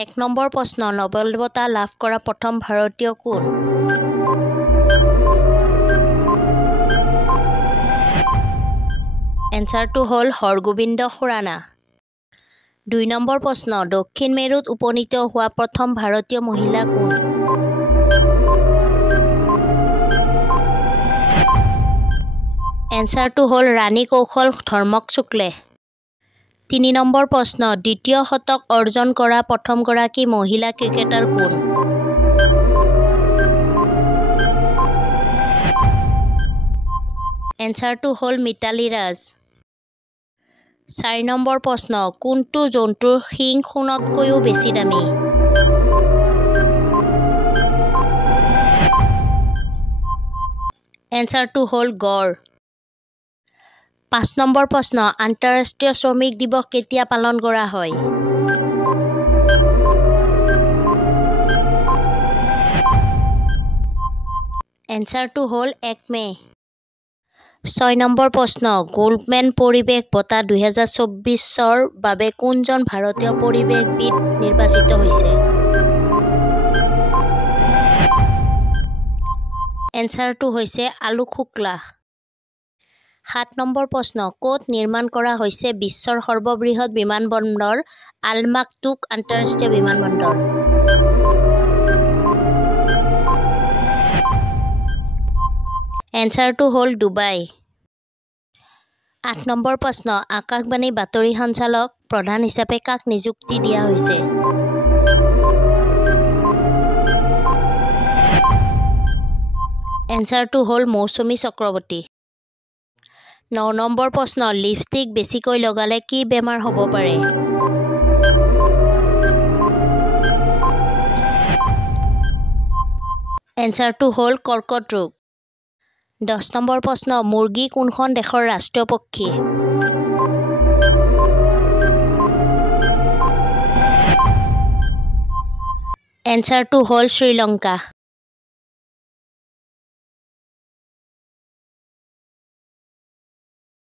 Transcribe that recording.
1 number প্ৰশ্ন Nobel বঁটা লাভ কৰা প্ৰথম ভাৰতীয় কোন? এনচাৰটো হ'ল হৰগোবিন্দ খুৰানা। 2 নম্বৰ প্ৰশ্ন দক্ষিণ মেৰুত উপনীত হোৱা প্ৰথম ভাৰতীয় মহিলা কোন? এনচাৰটো হ'ল ৰাণী কৌশল ধৰ্মক শুক্লে। 3 নম্বৰ প্ৰশ্ন দ্বিতীয় শতক অৰ্জন কৰা প্ৰথমগৰাকী মহিলা ক্ৰিকেটাৰ কোন? এনচাৰটো হ'ল মিতালী ৰাজ। 4 নম্বৰ প্ৰশ্ন কোনটো জন্তুৰ শিং সোণতকৈও বেছি দামী? এনচাৰটো হ'ল গড়। 5 নম্বৰ প্ৰশ্ন আন্তঃৰাষ্ট্ৰীয় শ্ৰমিক দিৱস কেতিয়া পালন কৰা হয়? এনচাৰটো হ'ল 1 মে'। 6 নম্বৰ প্ৰশ্ন গোল্ডমেন পৰিৱেশ বঁটা 2024ৰ বাবে কোনজন ভাৰতীয় পৰিৱেশবিদ নিৰ্বাচিত হৈছে? এনচাৰটো হৈছে আলোক শুক্লা। 7 নম্বৰ প্ৰশ্ন ক'ত নিৰ্মাণ কৰা হৈছে বিশ্বৰ সৰ্ববৃহৎ বিমানবন্দৰ আল-মাকটুক আন্তঃৰাষ্ট্ৰীয় বিমানবন্দৰ? এনচাৰটো হ'ল ডুবাই। 8 নম্বৰ প্ৰশ্ন আকাশবাণী বাতৰি সঞ্চালক প্ৰধান হিচাপে কাক নিযুক্তি দিয়া হৈছে? এনচাৰটো হ'ল মৌচুমী চক্ৰৱৰ্তী। 9 নম্বৰ প্ৰশ্ন লিপষ্টিক বেছিকৈ লগালে কি বেমাৰ হ'ব পাৰে? এনচাৰটো হ'ল কৰ্কট ৰোগ। 10 নম্বৰ প্ৰশ্ন মুৰ্গী কোনখন দেশৰ ৰাষ্ট্ৰীয় পক্ষী? এনচাৰটো হ'ল শ্ৰীলংকা।